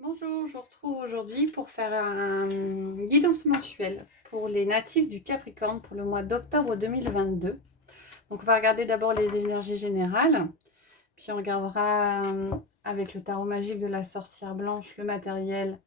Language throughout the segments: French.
Bonjour, je vous retrouve aujourd'hui pour faire un guidance mensuel pour les natifs du Capricorne pour le mois d'octobre 2022. Donc on va regarder d'abord les énergies générales, puis on regardera avec le tarot magique de la sorcière blanche le matériel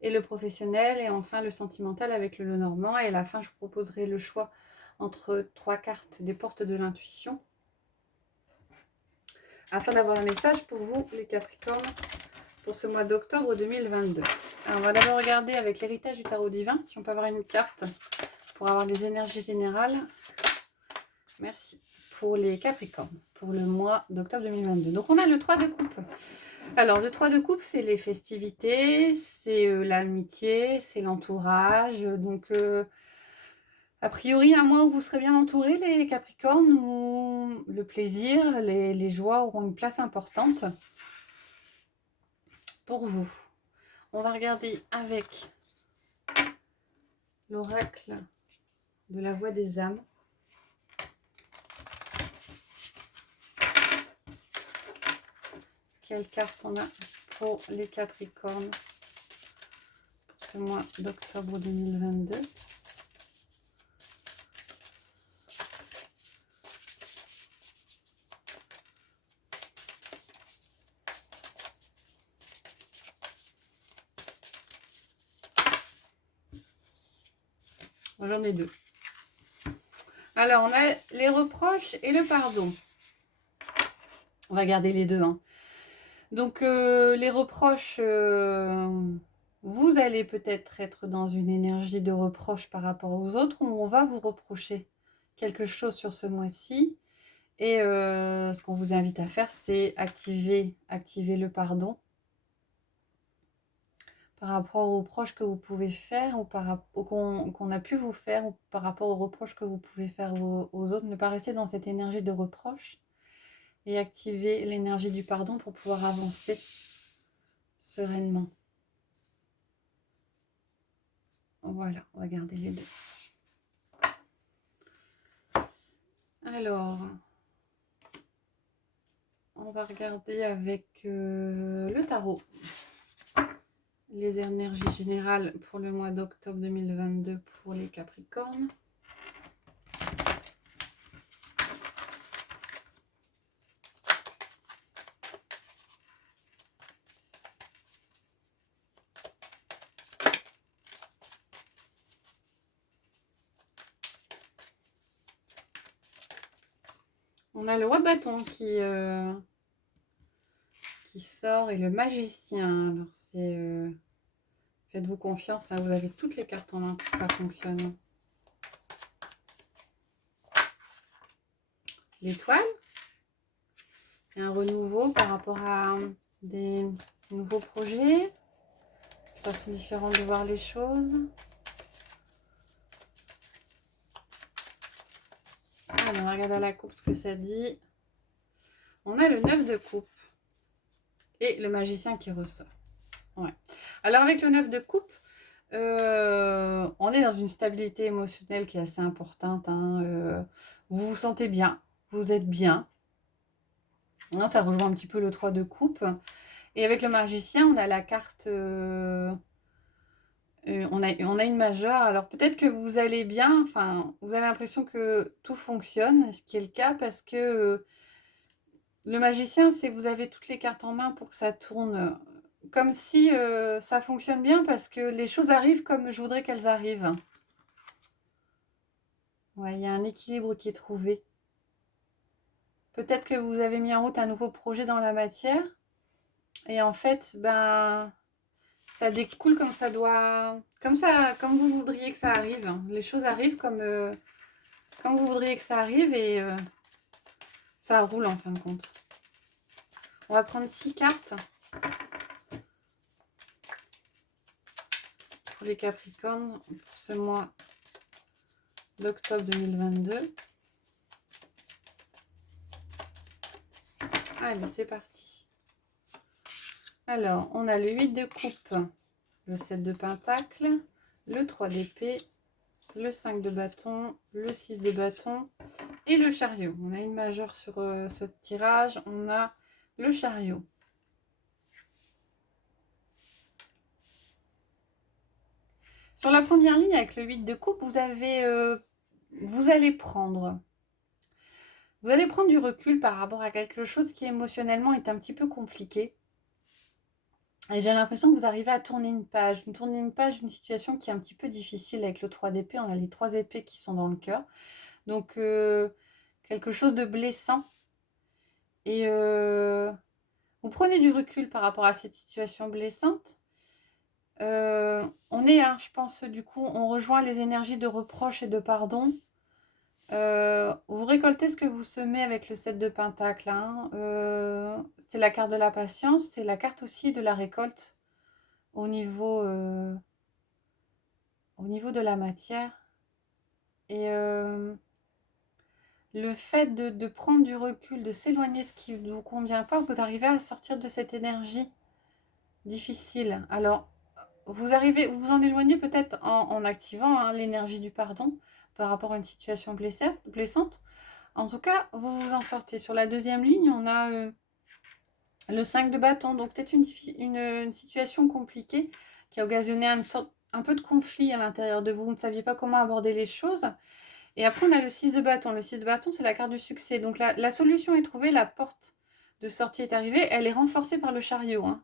et le professionnel, et enfin le sentimental avec le Lenormand. Et à la fin, je vous proposerai le choix entre 3 cartes des portes de l'intuition afin d'avoir un message pour vous, les Capricornes, pour ce mois d'octobre 2022. Alors, on va d'abord regarder avec l'héritage du tarot divin, si on peut avoir une carte pour avoir les énergies générales. Merci. Pour les Capricornes, pour le mois d'octobre 2022. Donc, on a le 3 de coupe. Alors, le 3 de coupe, c'est les festivités, c'est l'amitié, c'est l'entourage. Donc, a priori, un mois où vous serez bien entourés, les Capricornes, où le plaisir, les joies auront une place importante pour vous. On va regarder avec l'oracle de la voix des âmes. Quelle carte on a pour les Capricornes pour ce mois d'octobre 2022? J'en ai deux. Alors, on a les reproches et le pardon. On va garder les deux. Donc, les reproches, vous allez peut-être être dans une énergie de reproche par rapport aux autres, où on va vous reprocher quelque chose sur ce mois-ci. Et ce qu'on vous invite à faire, c'est activer le pardon par rapport aux reproches que vous pouvez faire, ou qu'on a pu vous faire, ou par rapport aux reproches que vous pouvez faire aux autres. Ne pas rester dans cette énergie de reproche et activer l'énergie du pardon pour pouvoir avancer sereinement. Voilà, on va garder les deux. Alors, on va regarder avec le tarot les énergies générales pour le mois d'octobre 2022 pour les Capricornes. On a le roi de bâton qui sort, et le magicien. Alors c'est faites-vous confiance, vous avez toutes les cartes en main pour que ça fonctionne. L'étoile, un renouveau par rapport à des nouveaux projets, façon différente de voir les choses. Alors, on va regarder à la coupe ce que ça dit. On a le 9 de coupe et le magicien qui ressort. Ouais. Alors, avec le 9 de coupe, on est dans une stabilité émotionnelle qui est assez importante. Vous vous sentez bien, vous êtes bien. Non, ça rejoint un petit peu le 3 de coupe. Et avec le magicien, on a la carte... on a une majeure. Alors peut-être que vous allez bien, enfin, vous avez l'impression que tout fonctionne, ce qui est le cas, parce que le magicien, c'est que vous avez toutes les cartes en main pour que ça tourne comme si ça fonctionne bien, parce que les choses arrivent comme je voudrais qu'elles arrivent. Ouais, il y a un équilibre qui est trouvé. Peut-être que vous avez mis en route un nouveau projet dans la matière, et en fait, ben, ça découle comme ça doit, comme vous voudriez que ça arrive. Les choses arrivent comme vous voudriez que ça arrive, et ça roule en fin de compte. On va prendre 6 cartes pour les Capricornes pour ce mois d'octobre 2022. Allez, c'est parti. Alors, on a le 8 de coupe, le 7 de pentacle, le 3 d'épée, le 5 de bâton, le 6 de bâton et le chariot. On a une majeure sur ce tirage, on a le chariot. Sur la première ligne, avec le 8 de coupe, vous allez prendre du recul par rapport à quelque chose qui émotionnellement est un petit peu compliqué. Et j'ai l'impression que vous arrivez à tourner une page d'une situation qui est un petit peu difficile avec le 3 d'épée. On a les 3 épées qui sont dans le cœur. Donc, quelque chose de blessant. Et vous prenez du recul par rapport à cette situation blessante. Je pense, du coup, on rejoint les énergies de reproche et de pardon. Vous récoltez ce que vous semez avec le 7 de Pentacle. Hein. C'est la carte de la patience, c'est la carte aussi de la récolte au niveau de la matière. Et le fait de prendre du recul, de s'éloigner de ce qui ne vous convient pas, vous arrivez à sortir de cette énergie difficile. Alors, vous vous en éloignez peut-être en activant l'énergie du pardon par rapport à une situation blessante. En tout cas, vous vous en sortez. Sur la deuxième ligne, on a le 5 de bâton. Donc peut-être une situation compliquée qui a occasionné un peu de conflit à l'intérieur de vous. Vous ne saviez pas comment aborder les choses. Et après, on a le 6 de bâton. Le 6 de bâton, c'est la carte du succès. Donc la solution est trouvée, la porte de sortie est arrivée. Elle est renforcée par le chariot, hein,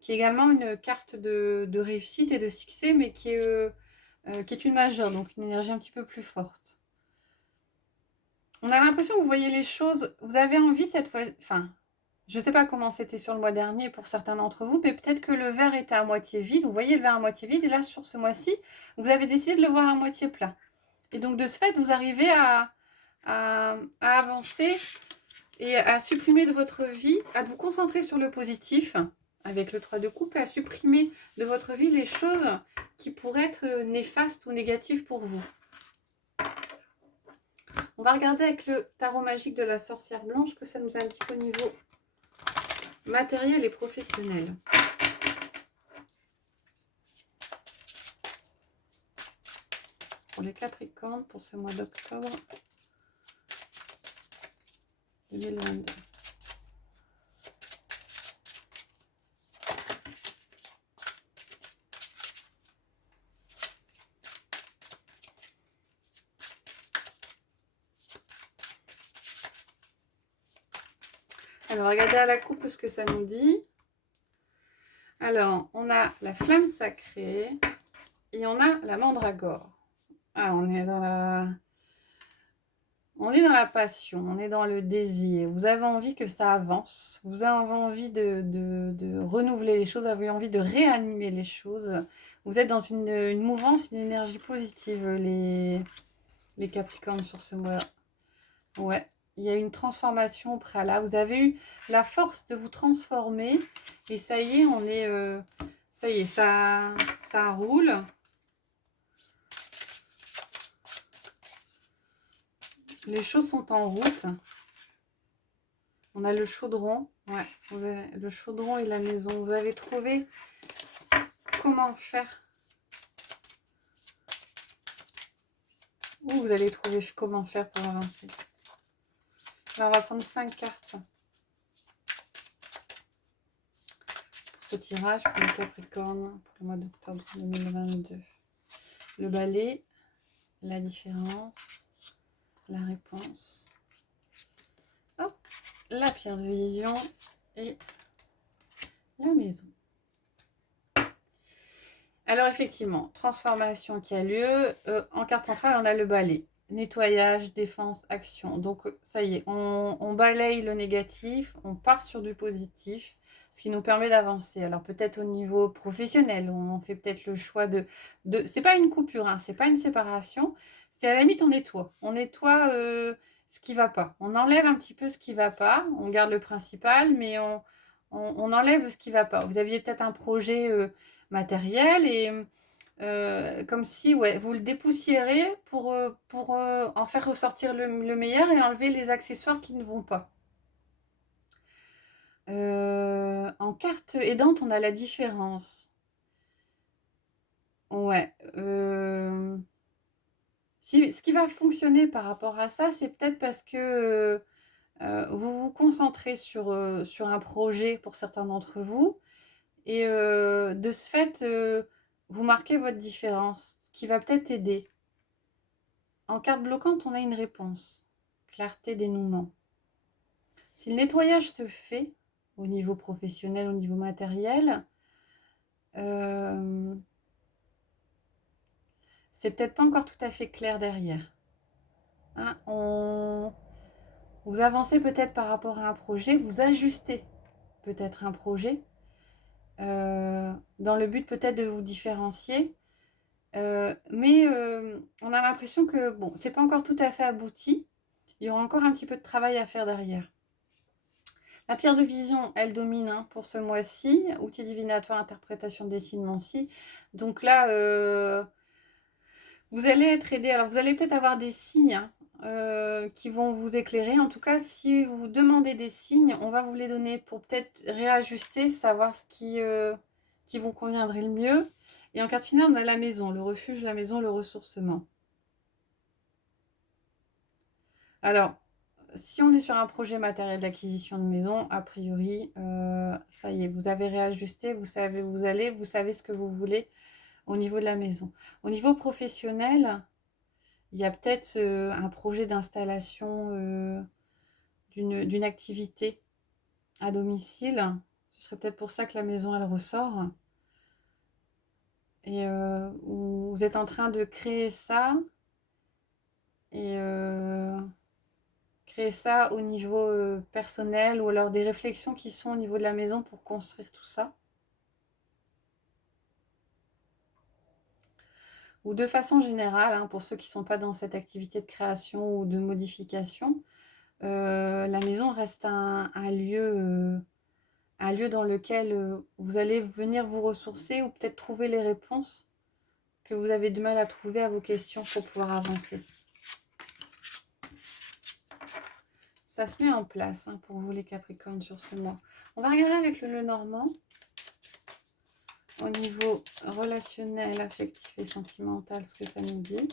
qui est également une carte de réussite et de succès, mais qui est une majeure, donc une énergie un petit peu plus forte. On a l'impression que vous voyez les choses, vous avez envie cette fois, enfin, je ne sais pas comment c'était sur le mois dernier pour certains d'entre vous, mais peut-être que le verre était à moitié vide, vous voyez le verre à moitié vide, et là sur ce mois-ci, vous avez décidé de le voir à moitié plein. Et donc de ce fait, vous arrivez à avancer et à supprimer de votre vie, à vous concentrer sur le positif, avec le 3 de coupe, et à supprimer de votre vie les choses qui pourraient être néfastes ou négatives pour vous. On va regarder avec le tarot magique de la sorcière blanche que ça nous indique au niveau matériel et professionnel. Pour les Capricornes, pour ce mois d'octobre 2022. Alors, regardez à la coupe ce que ça nous dit. Alors, on a la flamme sacrée et on a la mandragore. Ah, on est dans la passion, on est dans le désir. Vous avez envie que ça avance. Vous avez envie de renouveler les choses, vous avez envie de réanimer les choses. Vous êtes dans une mouvance, une énergie positive, les Capricornes sur ce mois. Ouais, il y a une transformation au préalable. Vous avez eu la force de vous transformer. Et ça y est, ça y est, ça roule. Les choses sont en route. On a le chaudron. Ouais, vous avez le chaudron et la maison. Vous avez trouvé comment faire. Ou vous allez trouver comment faire pour avancer. Alors, on va prendre 5 cartes. Pour ce tirage, pour le Capricorne, pour le mois d'octobre 2022. Le balai, la différence, la réponse. Hop, la pierre de vision et la maison. Alors effectivement, transformation qui a lieu. En carte centrale, on a le balai. Nettoyage, défense, action. Donc ça y est, on balaye le négatif, on part sur du positif, ce qui nous permet d'avancer. Alors peut-être au niveau professionnel, on fait peut-être le choix de c'est pas une coupure, hein, c'est pas une séparation, c'est à la limite on nettoie. On nettoie ce qui va pas. On enlève un petit peu ce qui va pas, on garde le principal, mais on enlève ce qui va pas. Vous aviez peut-être un projet matériel et comme si vous le dépoussiérez pour en faire ressortir le meilleur et enlever les accessoires qui ne vont pas. En carte aidante, on a la différence. Ouais. Ce qui va fonctionner par rapport à ça, c'est peut-être parce que vous vous concentrez sur un projet pour certains d'entre vous. Et de ce fait, vous marquez votre différence, ce qui va peut-être aider. En carte bloquante, on a une réponse. Clarté, dénouement. Si le nettoyage se fait au niveau professionnel, au niveau matériel, c'est peut-être pas encore tout à fait clair derrière. Hein, vous avancez peut-être par rapport à un projet, vous ajustez peut-être un projet dans le but peut-être de vous différencier. Mais on a l'impression que bon, c'est pas encore tout à fait abouti. Il y aura encore un petit peu de travail à faire derrière. La pierre de vision, elle domine hein, pour ce mois-ci. Outil divinatoire, interprétation des signes Mancy. Donc là, vous allez être aidé. Alors, vous allez peut-être avoir des signes qui vont vous éclairer. En tout cas, si vous demandez des signes, on va vous les donner pour peut-être réajuster, savoir ce qui vous conviendrait le mieux. Et en carte finale, on a la maison, le refuge, la maison, le ressourcement. Alors, si on est sur un projet matériel d'acquisition de maison, a priori, ça y est, vous avez réajusté, vous savez où vous allez, vous savez ce que vous voulez au niveau de la maison. Au niveau professionnel, il y a peut-être un projet d'installation d'une activité à domicile. Ce serait peut-être pour ça que la maison, elle ressort. Et vous êtes en train de créer ça. Et créer ça au niveau personnel ou alors des réflexions qui sont au niveau de la maison pour construire tout ça. Ou de façon générale, hein, pour ceux qui ne sont pas dans cette activité de création ou de modification, la maison reste un lieu dans lequel vous allez venir vous ressourcer ou peut-être trouver les réponses que vous avez du mal à trouver à vos questions pour pouvoir avancer. Ça se met en place hein, pour vous les Capricornes sur ce mois. On va regarder avec le Lenormand. Au niveau relationnel, affectif et sentimental, ce que ça nous dit.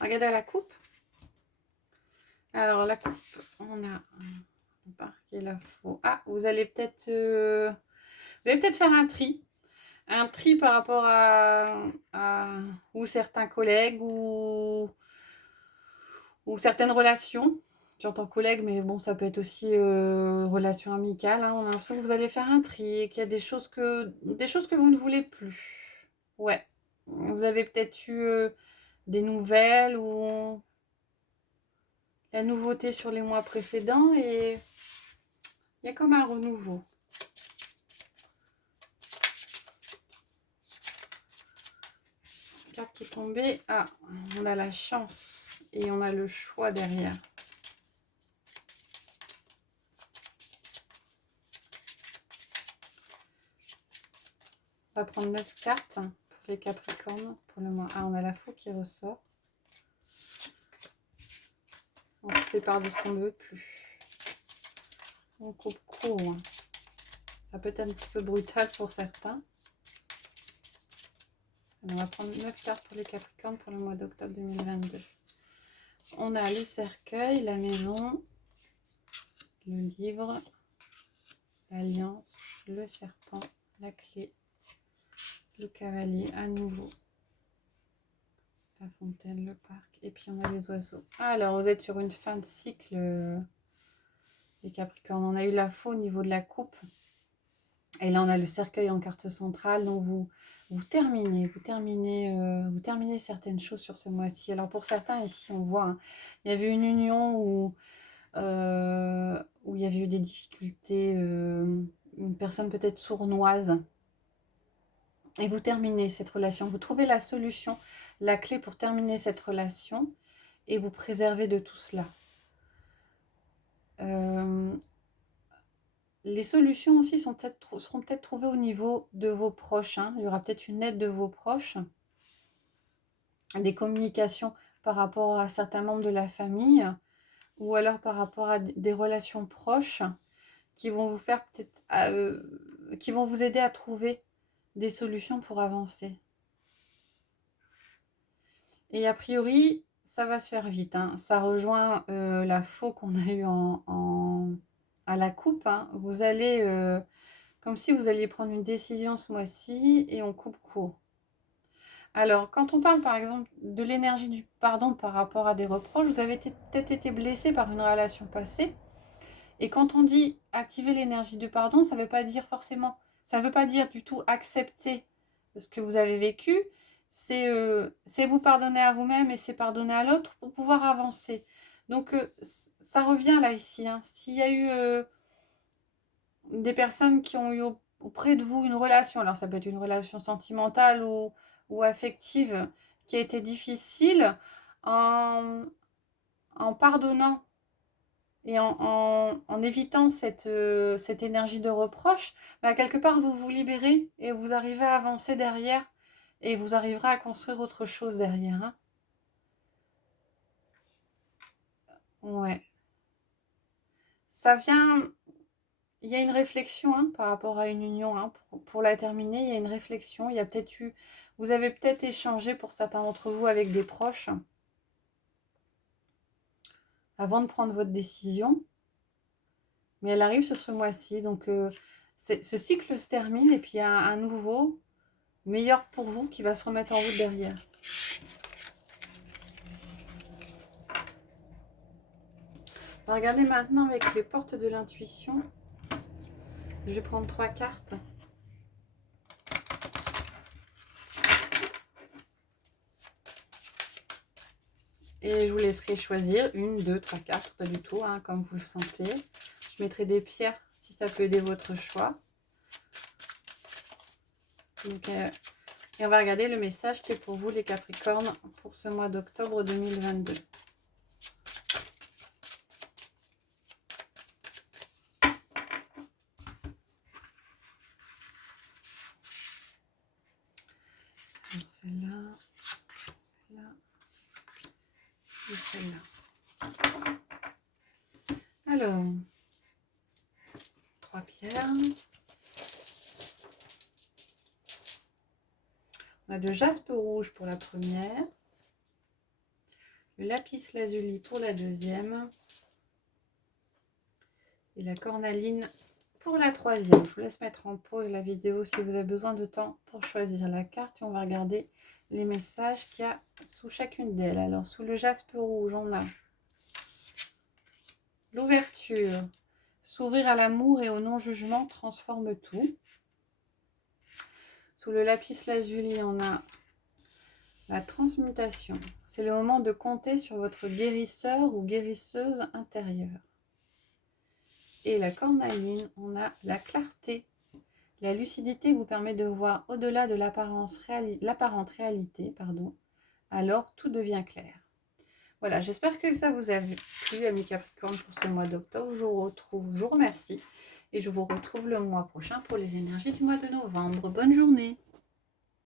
Regardez la coupe. Alors la coupe, on a le parc et la faux. Ah, vous allez peut-être faire un tri. Un tri par rapport à ou certains collègues ou certaines relations. J'entends collègues, mais bon, ça peut être aussi relation amicale. Hein. On a l'impression que vous allez faire un tri et qu'il y a des choses que vous ne voulez plus. Ouais. Vous avez peut-être eu des nouvelles ou la nouveauté sur les mois précédents et il y a comme un renouveau. La carte qui est tombée. Ah, on a la chance et on a le choix derrière. On va prendre 9 cartes pour les Capricornes pour le mois. Ah, on a la faux qui ressort. On se sépare de ce qu'on ne veut plus. On coupe court. Ça peut être un petit peu brutal pour certains. On va prendre 9 cartes pour les Capricornes pour le mois d'octobre 2022. On a le cercueil, la maison, le livre, l'alliance, le serpent, la clé, le cavalier à nouveau, la fontaine, le parc, et puis on a les oiseaux. Alors, vous êtes sur une fin de cycle, les Capricornes. On a eu la faux au niveau de la coupe. Et là, on a le cercueil en carte centrale. Donc, vous terminez certaines choses sur ce mois-ci. Alors, pour certains, ici, on voit, hein, il y avait une union où il y avait eu des difficultés, une personne peut-être sournoise. Et vous terminez cette relation. Vous trouvez la solution, la clé pour terminer cette relation et vous préserver de tout cela. Les solutions aussi seront peut-être trouvées au niveau de vos proches. Hein. Il y aura peut-être une aide de vos proches, des communications par rapport à certains membres de la famille ou alors par rapport à des relations proches qui vont vous faire peut-être, qui vont vous aider à trouver des solutions pour avancer. Et a priori, ça va se faire vite, hein. Ça rejoint la faux qu'on a eue à la coupe, hein. Vous allez, comme si vous alliez prendre une décision ce mois-ci et on coupe court. Alors, quand on parle par exemple de l'énergie du pardon par rapport à des reproches, vous avez peut-être été blessé par une relation passée. Et quand on dit activer l'énergie du pardon, ça ne veut pas dire forcément, ça ne veut pas dire du tout accepter ce que vous avez vécu. C'est vous pardonner à vous-même et c'est pardonner à l'autre pour pouvoir avancer. Donc, ça revient là ici, hein. S'il y a eu des personnes qui ont eu auprès de vous une relation, alors ça peut être une relation sentimentale ou affective qui a été difficile, en, en pardonnant et en évitant cette énergie de reproche, bah, quelque part vous vous libérez et vous arrivez à avancer derrière et vous arriverez à construire autre chose derrière, hein. Ouais. Ça vient, il y a une réflexion, hein, par rapport à une union, hein, pour la terminer, il y a une réflexion, il y a peut-être eu, vous avez peut-être échangé pour certains d'entre vous avec des proches avant de prendre votre décision, mais elle arrive sur ce mois-ci, donc ce cycle se termine et puis il y a un nouveau, meilleur pour vous, qui va se remettre en route derrière. On va regarder maintenant avec les portes de l'intuition. Je vais prendre 3 cartes. Et je vous laisserai choisir 1, 2, 3 cartes, pas du tout, hein, comme vous le sentez. Je mettrai des pierres si ça peut aider votre choix. Donc, et on va regarder le message qui est pour vous les Capricornes pour ce mois d'octobre 2022. Celle-là, celle-là et celle-là. Alors, 3 pierres. On a le jaspe rouge pour la première, le lapis lazuli pour la deuxième et la cornaline pour la troisième. Je vous laisse mettre en pause la vidéo si vous avez besoin de temps pour choisir la carte et on va regarder les messages qu'il y a sous chacune d'elles. Alors, sous le jaspe rouge, on a l'ouverture, s'ouvrir à l'amour et au non-jugement transforme tout. Sous le lapis lazuli, on a la transmutation. C'est le moment de compter sur votre guérisseur ou guérisseuse intérieure. Et la cornaline, on a la clarté. La lucidité vous permet de voir au-delà de l'apparente réalité, alors tout devient clair. Voilà, j'espère que ça vous a plu, amis Capricorne, pour ce mois d'octobre. Je vous remercie et je vous retrouve le mois prochain pour les énergies du mois de novembre. Bonne journée!